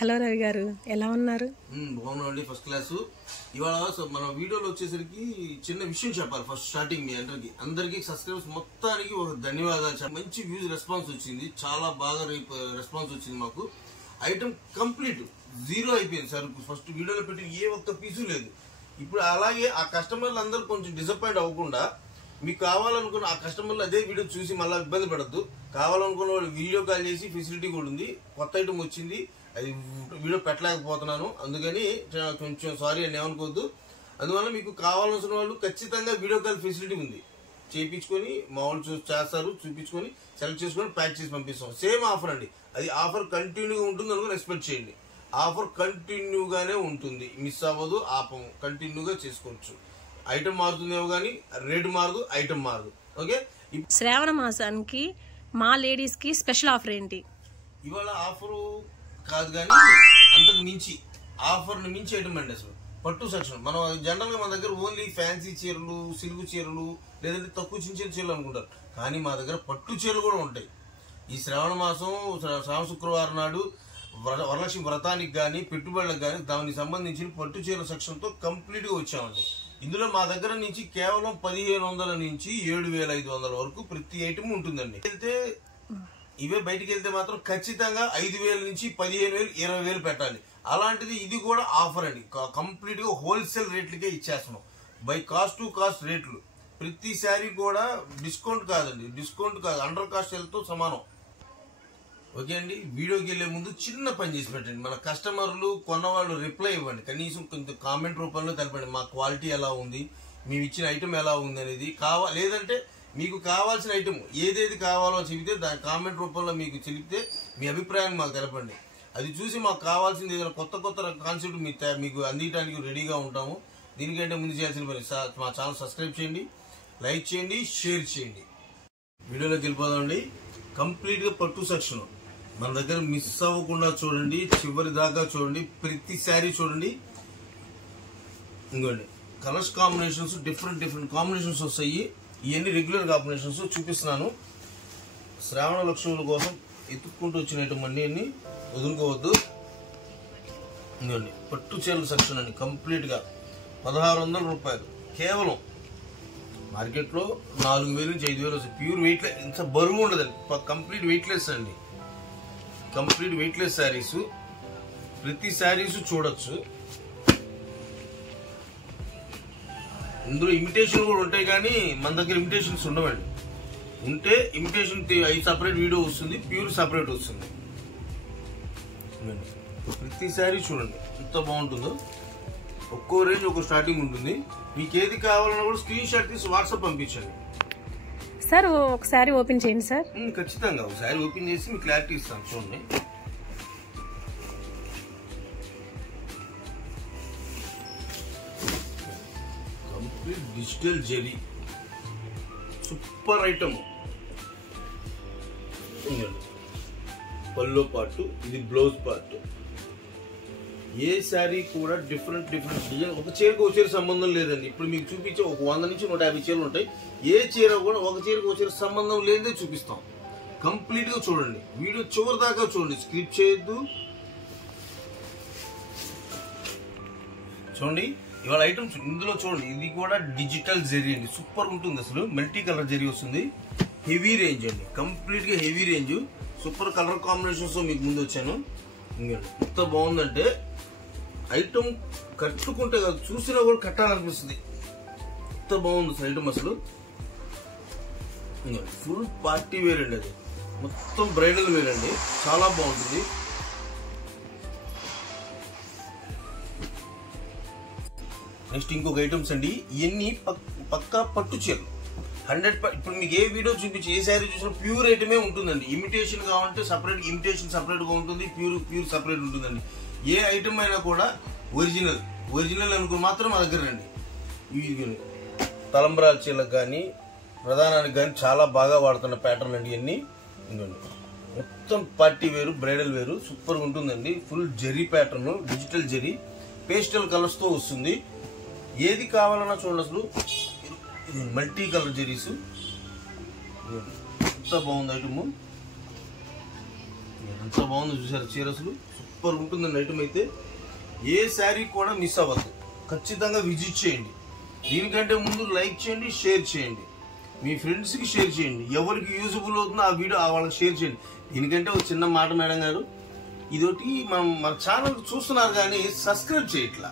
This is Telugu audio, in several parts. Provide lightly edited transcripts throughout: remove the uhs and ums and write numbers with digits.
హలో రవి గారు, ఎలా ఉన్నారు? బాగున్నామండి, ఫస్ట్ క్లాస్. ఇవాళ మన వీడియోలో వచ్చేసరికి చిన్న విషయం చెప్పాలి. ఫస్ట్ స్టార్టింగ్ మీ అందరికి సబ్స్క్రైబర్స్ మొత్తానికి ఒక ధన్యవాదాలు. మంచి వ్యూస్ రెస్పాన్స్ వచ్చింది, చాలా బాగా రెస్పాన్స్ వచ్చింది. మాకు ఐటమ్ కంప్లీట్ జీరో అయిపోయింది సార్. ఫస్ట్ వీడియోలో పెట్టి ఏ ఒక్క పీసు లేదు. ఇప్పుడు అలాగే ఆ కస్టమర్లు అందరూ కొంచెం డిసప్పాయింట్ అవ్వకుండా, మీకు కావాలనుకున్న ఆ కస్టమర్లు అదే వీడియో చూసి మళ్ళీ ఇబ్బంది పడద్దు. కావాలనుకున్న వాళ్ళు వీడియో కాల్ చేసి ఫెసిలిటీ కూడా ఉంది. కొత్త ఐటమ్ వచ్చింది, అది వీడియో పెట్టలేకపోతున్నాను, అందుకని కొంచెం సారీ అండి, ఏమనుకోవద్దు. అందువల్ల మీకు కావాల్సిన వాళ్ళు ఖచ్చితంగా వీడియో కాల్ ఫెసిలిటీ ఉంది, చేయించుకొని మా వాళ్ళు చేస్తారు, చూపించుకొని సెలెక్ట్ చేసుకొని ప్యాక్ చేసి పంపిస్తాం. సేమ్ ఆఫర్ అండి, అది ఆఫర్ కంటిన్యూగా ఉంటుంది అనుకుని ఎక్స్పెక్ట్ చేయండి. ఆఫర్ కంటిన్యూగానే ఉంటుంది, మిస్ అవ్వదు. ఆపం కంటిన్యూగా చేసుకోవచ్చు. ఐటమ్ మారుతుందేమో కానీ రేటు మారదు, ఐటమ్ మారదు. ఓకే, శ్రావణ మాసానికి మా లేడీస్ కి స్పెషల్ ఆఫర్ ఏంటి? ఇవాళ ఆఫరు కాదు కానీ అంతకు మించి ఆఫర్ ని మించి ఐటమ్ అండి. అసలు పట్టు సెక్షన్ మనం జనరల్ గా మన దగ్గర ఓన్లీ ఫ్యాన్సీ చీరలు, సిల్క్ చీరలు, లేదంటే తక్కువ చిన్న చీరలు అనుకుంటారు. కానీ మా దగ్గర పట్టు చీరలు కూడా ఉంటాయి. ఈ శ్రావణ మాసం శ్రావణ శుక్రవారం నాడు వరలక్ష్మి వ్రతానికి కానీ పెట్టుబడులకు కానీ దానికి సంబంధించిన పట్టు చీరల సెక్షన్ తో కంప్లీట్ గా వచ్చామండి. ఇందులో మా దగ్గర నుంచి కేవలం 1500 నుంచి 7500 వరకు ప్రతి ఐటమ్ ఉంటుందండి. అయితే ఇవే బయటికి వెళ్తే మాత్రం ఖచ్చితంగా 5000 నుంచి 15000, 20000 పెట్టాలి. అలాంటిది ఇది కూడా ఆఫర్ అండి, కంప్లీట్ గా హోల్సేల్ రేట్లకే ఇచ్చేస్తున్నాం. బై కాస్ట్ టు కాస్ట్ రేట్లు. ప్రతి శారీ కూడా డిస్కౌంట్ కాదండి, డిస్కౌంట్ కాదు, అండర్ కాస్ట్ తో సమానం. ఓకే అండి, వీడియోకి వెళ్లే ముందు చిన్న పని చేసి పెట్టండి. మన కస్టమర్లు కొన్నవాళ్ళు రిప్లై ఇవ్వండి, కనీసం కొంచెం కామెంట్ రూపంలో తెలపండి. మా క్వాలిటీ ఎలా ఉంది, మేము ఇచ్చిన ఐటమ్ ఎలా ఉంది అనేది. లేదంటే మీకు కావాల్సిన ఐటమ్ ఏదేది కావాలో చెబితే దాని కామెంట్ రూపంలో మీకు చెబితే మీ అభిప్రాయాన్ని మాకు తెలపండి. అది చూసి మాకు కావాల్సింది ఏదైనా కొత్త కాన్సెప్ట్ మీకు అందించడానికి రెడీగా ఉంటాము. దీనికంటే ముందు చేయాల్సిన పని మా ఛానల్ సబ్స్క్రైబ్ చేయండి, లైక్ చేయండి, షేర్ చేయండి. వీడియోలోకి వెళ్ళిపోదామండి. కంప్లీట్ గా పట్టు సెక్షన్ మన దగ్గర మిస్ అవ్వకుండా చూడండి, చివరి దాకా చూడండి, ప్రతి శారీ చూడండి. ఇంకోండి కలర్స్ కాంబినేషన్స్ డిఫరెంట్ కాంబినేషన్స్ వస్తాయి. ఇవన్నీ రెగ్యులర్ కాంబినేషన్స్ చూపిస్తున్నాను. శ్రావణ లక్ష్ముల కోసం ఎత్తుక్కుంటూ వచ్చినట్టు అన్ని వదులుకోవద్దు. ఇంకోండి పట్టు చీరల సెక్షన్ అండి, కంప్లీట్ గా 1600 రూపాయలు కేవలం. మార్కెట్ లో 4000 నుంచి 5000 వస్తాయి. ప్యూర్ వెయిట్ లెస్, ఇంత బరువు ఉండదండి, కంప్లీట్ వెయిట్ లెస్ అండి. కంప్లీట్ వెయిట్ లెస్ శారీస్, ప్రతి శారీస్ చూడొచ్చు. ఇందులో ఇమిటేషన్ కూడా ఉంటాయి, కానీ మన దగ్గర ఇమిటేషన్స్ ఉండవండి. ఉంటే ఇమిటేషన్ 5 సపరేట్ వీడియో వస్తుంది, ప్యూర్ సపరేట్ వస్తుంది. ప్రతి శారీ చూడండి ఎంత బాగుంటుందో. ఒక్కో రేంజ్ ఒక్కో స్టార్టింగ్ ఉంటుంది. మీకు ఏది కావాలన్నా కూడా స్క్రీన్ షాట్ తీసి వాట్సాప్ పంపించండి సార్. ఒకసారి ఓపెన్ చేయండి సార్. ఖచ్చితంగా ఒకసారి ఓపెన్ చేసి మీకు క్లారిటీ ఇస్తాను. చూడండి, complete digital zari, super item. Pallu part, ఇది బ్లౌజ్ పార్ట్. ఏ శారీ కూడా డిఫరెంట్ డిజైన్. ఒక చీరకు ఒక చీర సంబంధం లేదండి. ఇప్పుడు మీకు చూపించే ఒక 100 నుంచి 150 చీరలు ఉంటాయి. ఏ చీర కూడా ఒక చీరకు ఒక చీర సంబంధం లేదే చూపిస్తాం. కంప్లీట్ గా చూడండి, వీడియో చివరి దాకా చూడండి, స్కిప్ చేయొద్దు. చూడండి ఇవాళ ఐటమ్స్ ఇందులో చూడండి. ఇది కూడా డిజిటల్ జెరీ అండి, సూపర్ ఉంటుంది. అసలు మల్టీ కలర్ జెరీ వస్తుంది. హెవీ రేంజ్ అండి, కంప్లీట్ గా heavy range. Super colour combinations మీకు ముందు వచ్చాను. ఎంత బాగుందంటే ఐటమ్ కట్టుకుంటే కాదు, చూసినా కూడా కట్టాలనిపిస్తుంది. ఎంత బాగుంది అసలు ఐటమ్. అసలు ఫుల్ పార్టీ వేర్ అండి, అది మొత్తం బ్రైడల్ వేర్ అండి, చాలా బాగుంటుంది. నెక్స్ట్ ఇంకొక ఐటమ్స్ అండి, ఇవన్నీ పక్కా పట్టు చీరలు 100%. ఇప్పుడు మీకు ఏ వీడియో చూపించి ఏ శారీ చూసినా ప్యూర్ ఐటమే ఉంటుందండి. ఇమిటేషన్ కావాలంటే సపరేట్, ఇమిటేషన్ సపరేట్ గా ఉంటుంది, ప్యూర్ సపరేట్ ఉంటుందండి. ఏ ఐటమ్ అయినా కూడా ఒరిజినల్ అనుకుని మాత్రం మా దగ్గర రండి. ఇవి తలంబ్రాల చీరలకు కానీ ప్రధానానికి కానీ చాలా బాగా వాడుతున్న ప్యాటర్న్ అండి. ఇవన్నీ మొత్తం పార్టీ వేరు, బ్రైడల్ వేరు, సూపర్ ఉంటుందండి. Full zari pattern, digital zari, pastel colours తో వస్తుంది. ఏది కావాలన్నా చూడండి. అసలు మల్టీ కలర్ జెరీస్ ఎంత బాగుంది ఐటమ్. ఎంత బాగుందో చూసారు చీర, అసలు సూపర్ ఉంటుందండి ఐటమ్ అయితే. ఏ శారీ కూడా మిస్ అవ్వద్దు, ఖచ్చితంగా విజిట్ చేయండి. దీనికంటే ముందు లైక్ చేయండి, షేర్ చేయండి, మీ ఫ్రెండ్స్కి షేర్ చేయండి, ఎవరికి యూజబుల్ అవుతుందో ఆ వీడియో వాళ్ళకి షేర్ చేయండి. దీనికంటే ఒక చిన్న మాట మేడం గారు, ఇదొకటి మన ఛానల్ చూస్తున్నారు కానీ సబ్స్క్రైబ్ చేయట్లా.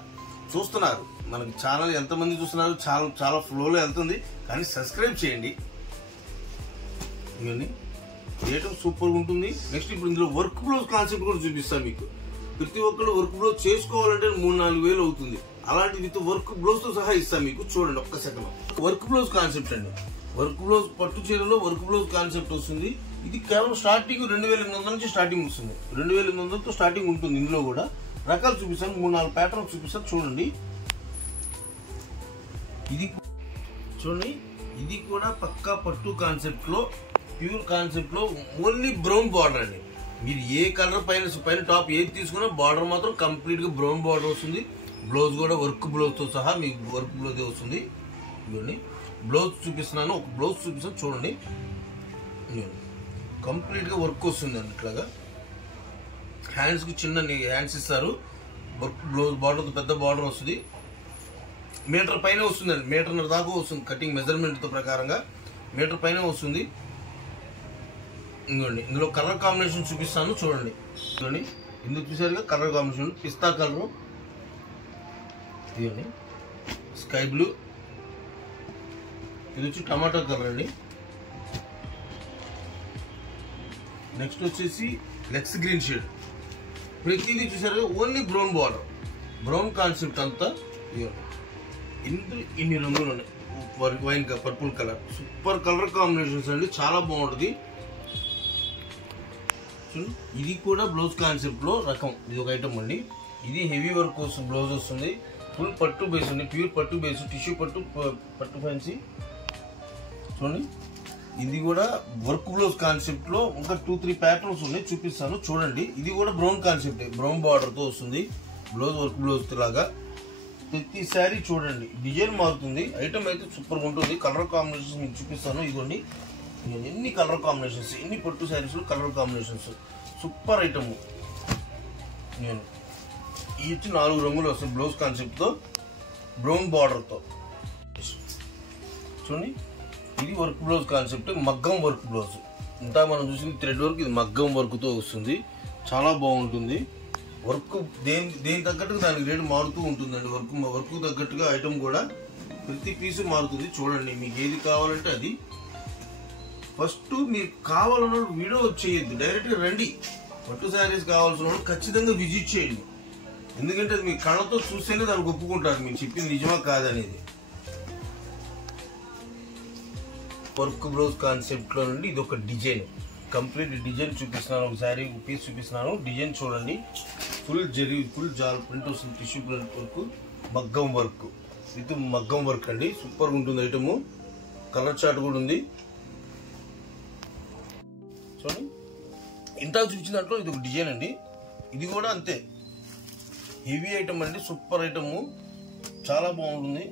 చూస్తున్నారు, మనకి ఛానల్ ఎంతమంది చూస్తున్నారు, చాలా ఫ్లోలో వెళ్తుంది, కానీ సబ్స్క్రైబ్ చేయండి. ఇవన్నీ ఐటమ్ సూపర్గా ఉంటుంది. నెక్స్ట్ ఇప్పుడు ఇందులో వర్క్ బ్లౌజ్ కాన్సెప్ట్ కూడా చూపిస్తాను మీకు. ప్రతి ఒక్కరు వర్క్ బ్లౌజ్ చేసుకోవాలంటే 3-4 వేలు అవుతుంది. అలాంటి విత్ వర్క్ బ్లౌజ్ తో సహా ఇస్తాం మీకు. చూడండి ఒక్క సెకండ్. వర్క్ బ్లౌజ్ కాన్సెప్ట్ అండి. వర్క్ బ్లౌజ్ పట్టు చీరలో వర్క్ బ్లౌజ్ కాన్సెప్ట్ వస్తుంది. ఇది కేవలం స్టార్టింగ్ 2800 నుంచి స్టార్టింగ్ వస్తుంది. 2800తో స్టార్టింగ్ ఉంటుంది. ఇందులో కూడా రకాలు చూపిస్తాను, 3-4 ప్యాటర్న్ చూపిస్తాను. చూడండి, ఇది చూడండి, ఇది కూడా పక్కా పట్టు కాన్సెప్ట్ లో, ప్యూర్ కాన్సెప్ట్ లో ఓన్లీ బ్రౌన్ బార్డర్ అండి. మీరు ఏ కలర్ పైన టాప్ ఏది తీసుకున్నా బార్డర్ మాత్రం కంప్లీట్ గా బ్రౌన్ బార్డర్ వస్తుంది. బ్లౌజ్ కూడా వర్క్ బ్లౌజ్ తో సహా మీకు వర్క్ బ్లౌజ్ వస్తుంది. ఇవన్నీ బ్లౌజ్ చూపిస్తున్నాను, ఒక బ్లౌజ్ చూపిస్తాను చూడండి. కంప్లీట్ గా వర్క్ వస్తుంది అండి. ఇట్లాగా హ్యాండ్స్ కి చిన్న హ్యాండ్స్ ఇస్తారు. వర్క్ బ్లౌజ్ బార్డర్ పెద్ద బార్డర్ వస్తుంది. మీటర్ పైన వస్తుందండి, 1.5 మీటర్ దాకా వస్తుంది. కటింగ్ మెజర్మెంట్ తో ప్రకారంగా మీటర్ పైన వస్తుంది. ఇంకోండి, ఇందులో కలర్ కాంబినేషన్ చూపిస్తాను చూడండి. చూడండి, ఇందులో చూసారుగా కలర్ కాంబినేషన్, పిస్తా కలరు, ఇదండి స్కై బ్లూ, ఇది వచ్చి టమాటా కలర్ అండి. నెక్స్ట్ వచ్చేసి లెక్స్ గ్రీన్ షేడ్. ప్రతిదీ చూసారుగా only brown border, brown concept అంతా. ఇన్ని రంగులు ఉన్నాయి. Wine purple colour, super colour combinations అండి, చాలా బాగుంటుంది. ఇది కూడా బ్లౌజ్ కాన్సెప్ట్ లో రకం. ఇది ఒక ఐటమ్ అండి. ఇది హెవీ వర్క్ బ్లౌజ్ వస్తుంది. ఫుల్ పట్టు బేస్ ఉంది, ప్యూర్ పట్టు బేస్, టిష్యూ పట్టు ఫ్యాన్సీ. చూడండి, ఇది కూడా వర్క్ బ్లౌజ్ కాన్సెప్ట్ లో ఇంకా 2-3 ప్యాటర్న్స్ ఉన్నాయి, చూపిస్తాను చూడండి. ఇది కూడా బ్రౌన్ కాన్సెప్ట్, బ్రౌన్ బార్డర్ తో వస్తుంది. బ్లౌజ్ వర్క్ బ్లౌజ్ లాగా ప్రతి శారీ చూడండి, డిజైన్ మారుతుంది. ఐటమ్ అయితే సూపర్ ఉంటుంది. కలర్ కాంబినేషన్స్ మీకు చూపిస్తాను. ఇదిగోండి, ఎన్ని కలర్ కాంబినేషన్స్, ఎన్ని పట్టు saris colour combinations, super item. నేను ఈ 4 రంగులు వస్తాయి బ్లౌజ్ కాన్సెప్ట్ తో, బ్రౌన్ బార్డర్ తో. చూడండి, ఇది వర్క్ బ్లౌజ్ కాన్సెప్ట్, మగ్గం వర్క్ బ్లౌజ్. ఇంత మనం చూసింది థ్రెడ్ వర్క్, ఇది మగ్గం వర్క్ తో వస్తుంది. చాలా బాగుంటుంది. వర్క్ దేని తగ్గట్టుగా దానికి రేటు మారుతూ ఉంటుందండి. వర్క్ తగ్గట్టుగా ఐటమ్ కూడా ప్రతి పీసు మారుతుంది. చూడండి, మీకు ఏది కావాలంటే అది. ఫస్ట్ మీకు కావాలన్న వీడియో చేయొద్దు, డైరెక్ట్ గా రండి. పట్టు శారీస్ కావాల్సిన వాళ్ళు ఖచ్చితంగా విజిట్ చేయండి. ఎందుకంటే అది మీ కళ్ళతో చూస్తేనే దానికి ఒప్పుకుంటారు మీరు చెప్పింది నిజమా కాదనేది. వర్క్ బ్లౌజ్ కాన్సెప్ట్ లో నుండి ఇది ఒక డిజైన్, కంప్లీట్ డిజైన్ చూపిస్తున్నాను. ఒక శారీ పీస్ చూపిస్తున్నాను. డిజైన్ చూడండి, ఫుల్ జాల్ ప్రింట్ వస్తుంది, టిష్యూ ప్రింట్ వర్క్, మగ్గం వర్క్. ఇది మగ్గం వర్క్ అండి, సూపర్ ఉంటుంది ఐటమ్. కలర్ చార్ట్ కూడా ఉంది. చూడండి, ఇంత చూపించిన దాంట్లో ఇది ఒక డిజైన్ అండి. ఇది కూడా అంతే, హెవీ ఐటమ్ అండి, సూపర్ ఐటమ్, చాలా బాగుంటుంది.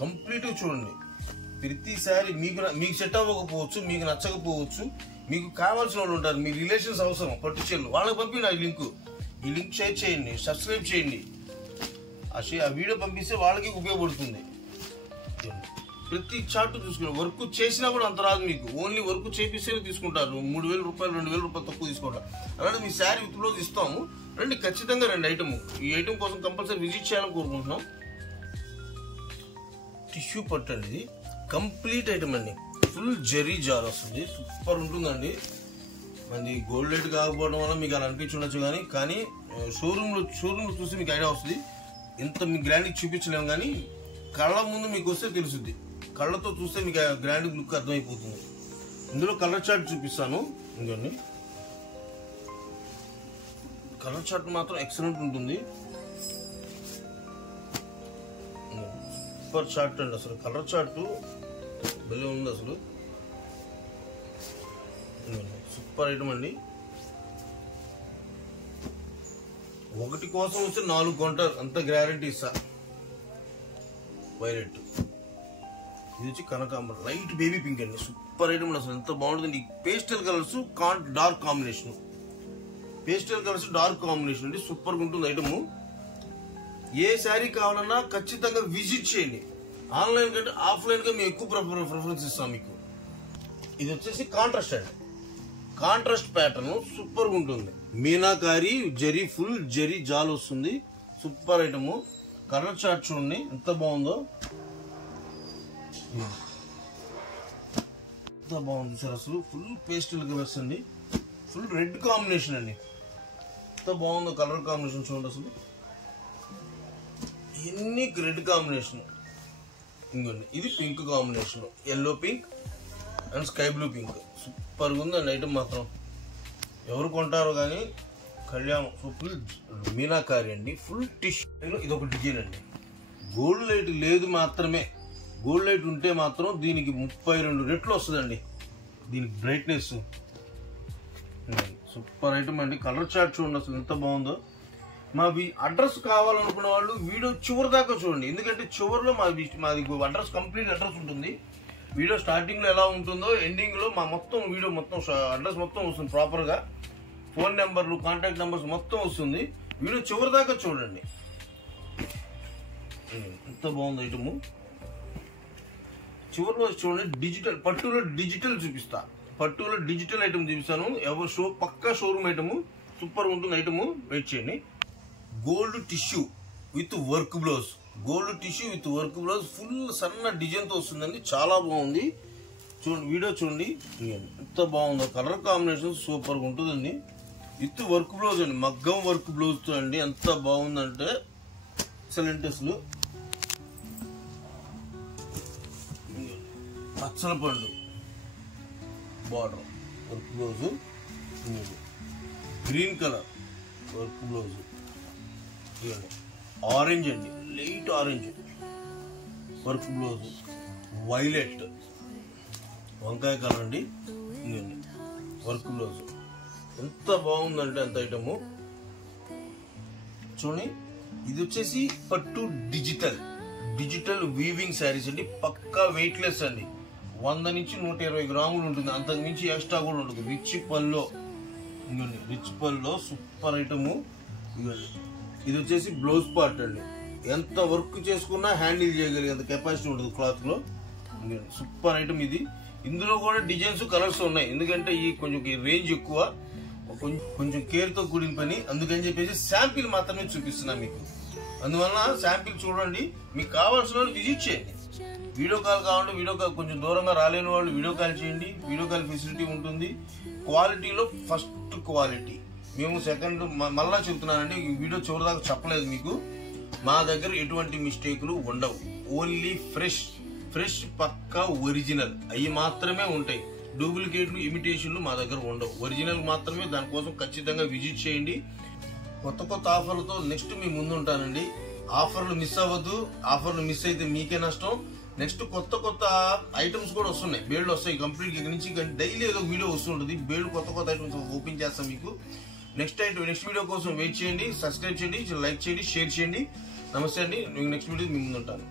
కంప్లీట్ గా చూడండి. ప్రతిసారి మీకు సెట్ అవ్వకపోవచ్చు, మీకు నచ్చకపోవచ్చు, మీకు కావాల్సిన వాళ్ళు ఉంటారు, మీ రిలేషన్స్ అవసరం పట్టు చీరలు, వాళ్ళకి పంపిన ఈ లింక్ షేర్ చేయండి, సబ్స్క్రైబ్ చేయండి. ఆ వీడియో పంపిస్తే వాళ్ళకి ఉపయోగపడుతుంది. ప్రతి చార్ట్ చూసుకుని వర్క్ చేసినా కూడా అంత రాదు మీకు. ఓన్లీ వర్క్ చేపిస్తేనే తీసుకుంటారు. 3,000 రూపాయలు 2,000 రూపాయలు తక్కువ తీసుకుంటారు. అలాగే మీ శారీ విత్ బ్లౌజ్ ఇస్తాము. రండి, ఖచ్చితంగా రండి. ఐటమ్, ఈ ఐటమ్ కోసం కంపల్సరీ విజిట్ చేయాలని కోరుకుంటున్నాం. టిష్యూ పట్టు అండి, ఇది కంప్లీట్ ఐటమ్ అండి. ఫుల్ జరీ జార్ వస్తుంది, సూపర్ ఉంటుందండి. అది గోల్డ్ రేట్ కాకపోవడం వల్ల మీకు అలా అనిపించవచ్చు, కానీ షోరూమ్ లో చూసి మీకు ఐడియా వస్తుంది. ఇంత మీకు గ్రాండ్ చూపించలేము, కానీ కళ్ళ ముందు మీకు వస్తే తెలుస్తుంది. కళ్ళతో చూస్తే మీకు గ్రాండ్ లుక్ అర్థమైపోతుంది. ఇందులో కలర్ చార్ట్ చూపిస్తాను. ఇంకోండి, కలర్ చార్ట్ మాత్రం ఎక్సలెంట్ ఉంటుంది. సూపర్ చార్ట్ అండి, అసలు కలర్ చార్ట్ భలే ఉంది అసలు. సూపర్ ఐటమ్ అండి. ఒకటి కోసం వస్తే 4 కొంటారు, అంత గ్యారంటీ ఇస్తా. వైలెట్ ఇది వచ్చి కనకాంబరం లైట్ బేబీ పింక్ అండి, సూపర్ ఐటమ్ అసలు ఎంత బాగుంటుంది. Pastel colours dark combination, pastel colours dark combination అండి, సూపర్ గా ఉంటుంది ఐటమ్. ఏ శారీ కావాలన్నా ఖచ్చితంగా విజిట్ చేయండి. ఆన్లైన్ కంటే ఆఫ్లైన్ గా మేము ఎక్కువ ప్రిఫరెన్స్ ఇస్తాం మీకు. ఇది వచ్చేసి కాంట్రాస్ట్ అండి, కాంట్రాస్ట్ ప్యాటర్న్ సూపర్ గా ఉంటుంది. మీనాకారి జరీ ఫుల్ జరీ జాల్ వస్తుంది, సూపర్ ఐటమ్. కలర్ చార్ట్ చూడండి ఎంత బాగుందో, ఎంత బాగుంది సార్ అసలు. ఫుల్ పేస్టల్ కలర్స్ అండి, ఫుల్ రెడ్ కాంబినేషన్ అండి, ఎంత బాగుందో కలర్ కాంబినేషన్ చూడండి అసలు. ఎన్ని రెడ్ కాంబినేషన్, ఇంకోండి ఇది pink combination, yellow pink and sky blue pink, సూపర్గా ఉందండి ఐటమ్ మాత్రం. ఎవరు కొంటారో కానీ కళ్యాణం. ఫుల్ మీనాకారి అండి, ఫుల్ టిష్యూ. ఇది ఒక డిజైన్ అండి, గోల్డ్ లైట్ లేదు మాత్రమే, గోల్డ్ లైట్ ఉంటే మాత్రం దీనికి 32 రెట్లు వస్తుందండి దీనికి బ్రైట్నెస్. సూపర్ ఐటమ్ అండి. కలర్ చార్ట్ చూడండి అసలు ఎంత బాగుందో. మా అడ్రస్ కావాలనుకున్న వాళ్ళు వీడియో చివరి దాకా చూడండి, ఎందుకంటే చివరిలో మాది అడ్రస్ కంప్లీట్ అడ్రస్ ఉంటుంది. వీడియో స్టార్టింగ్ లో ఎలా ఉంటుందో ఎండింగ్ లో మా మొత్తం వీడియో మొత్తం అడ్రస్ మొత్తం వస్తుంది ప్రాపర్ గా, ఫోన్ నెంబర్లు కాంటాక్ట్ నెంబర్స్ మొత్తం వస్తుంది. వీడియో చివరి దాకా చూడండి, ఎంత బాగుంది ఐటమ్. చివరిలో చూడండి డిజిటల్, పట్టులో డిజిటల్ చూపిస్తా, పట్టులో డిజిటల్ ఐటమ్ చూపిస్తాను. ఎవరు పక్కా షోరూమ్ ఐటమ్, సూపర్ ఉంటుంది ఐటమ్, వెయిట్ చేయండి. Gold tissue with work blouse, gold tissue with work blouse, full సన్న డిజైన్ తో వస్తుందండి, చాలా బాగుంది. చూడండి వీడియో చూడండి ఎంత బాగుందో, కలర్ కాంబినేషన్ సూపర్ గా ఉంటుందండి. విత్ వర్క్ బ్లౌజ్ అండి, మగ్గం వర్క్ బ్లౌజ్ తో అండి, ఎంత బాగుందంటే ఎక్సలెంట్ అసలు. పచ్చల పండు border work blouse, green colour work blouse, orange అండి light orange work blouse, violet వంకాయ కలర్ అండి వర్క్ బ్లౌజ్, ఎంత బాగుందంటే అంత ఐటమ్. చూడండి ఇది వచ్చేసి పట్టు డిజిటల్, డిజిటల్ వీవింగ్ శారీస్ అండి, పక్కా వెయిట్ లెస్ అండి, 100 నుంచి 120 గ్రాములు ఉంటుంది, అంతకు మించి ఎక్స్ట్రా కూడా ఉంటుంది. రిచ్ పల్లో, రిచ్ పల్లో సూపర్ ఐటమ్. ఇది వచ్చేసి బ్లౌజ్ పార్ట్ అండి, ఎంత వర్క్ చేసుకున్నా హ్యాండిల్ చేయగలిగేంత కెపాసిటీ ఉంటుంది క్లాత్ లో, సూపర్ ఐటమ్ ఇది. ఇందులో కూడా డిజైన్స్ కలర్స్ ఉన్నాయి, ఎందుకంటే ఈ కొంచెం రేంజ్ ఎక్కువ, కొంచెం కేర్ తో కూడిన పని, అందుకని చెప్పేసి శాంపిల్ మాత్రమే చూపిస్తున్నా మీకు. అందువల్ల శాంపిల్ చూడండి, మీకు కావాల్సిన వాళ్ళు విజిట్ చేయండి. వీడియో కాల్ కావాలంటే వీడియో కాల్, కొంచెం దూరంగా రాలేని వాళ్ళు వీడియో కాల్ చేయండి, వీడియో కాల్ ఫెసిలిటీ ఉంటుంది. క్వాలిటీలో ఫస్ట్ క్వాలిటీ, మేము సెకండ్ మళ్ళా చెప్తున్నానండి, వీడియో చివరిదాకా చెప్పలేదు మీకు. మా దగ్గర ఎటువంటి మిస్టేకులు ఉండవు, ఓన్లీ ఫ్రెష్ ఫ్రెష్ పక్కా ఒరిజినల్ అవి మాత్రమే ఉంటాయి. డూప్లికేట్లు ఇమిటేషన్లు మా దగ్గర ఉండవు, ఒరిజినల్ మాత్రమే. దానికోసం ఖచ్చితంగా విజిట్ చేయండి. కొత్త కొత్త ఆఫర్లతో నెక్స్ట్ మీ ముందు ఉంటానండి. ఆఫర్లు మిస్ అవ్వద్దు, ఆఫర్లు మిస్ అయితే మీకే నష్టం. నెక్స్ట్ కొత్త కొత్త ఐటమ్స్ కూడా వస్తున్నాయి, బేళ్లు వస్తాయి కంప్లీట్. ఇక్కడ నుంచి డైలీ ఏదో వీడియో వస్తుంటుంది, బేళ్లు కొత్త కొత్త ఐటమ్స్ ఓపెన్ చేస్తాం మీకు. నెక్స్ట్ వీడియో కోసం వెయిట్ చేయండి, సబ్స్క్రైబ్ చేయండి, లైక్ చేయండి, షేర్ చేయండి. నమస్తే అండి, నెక్స్ట్ వీడియో మీ ముందు ఉంటాను.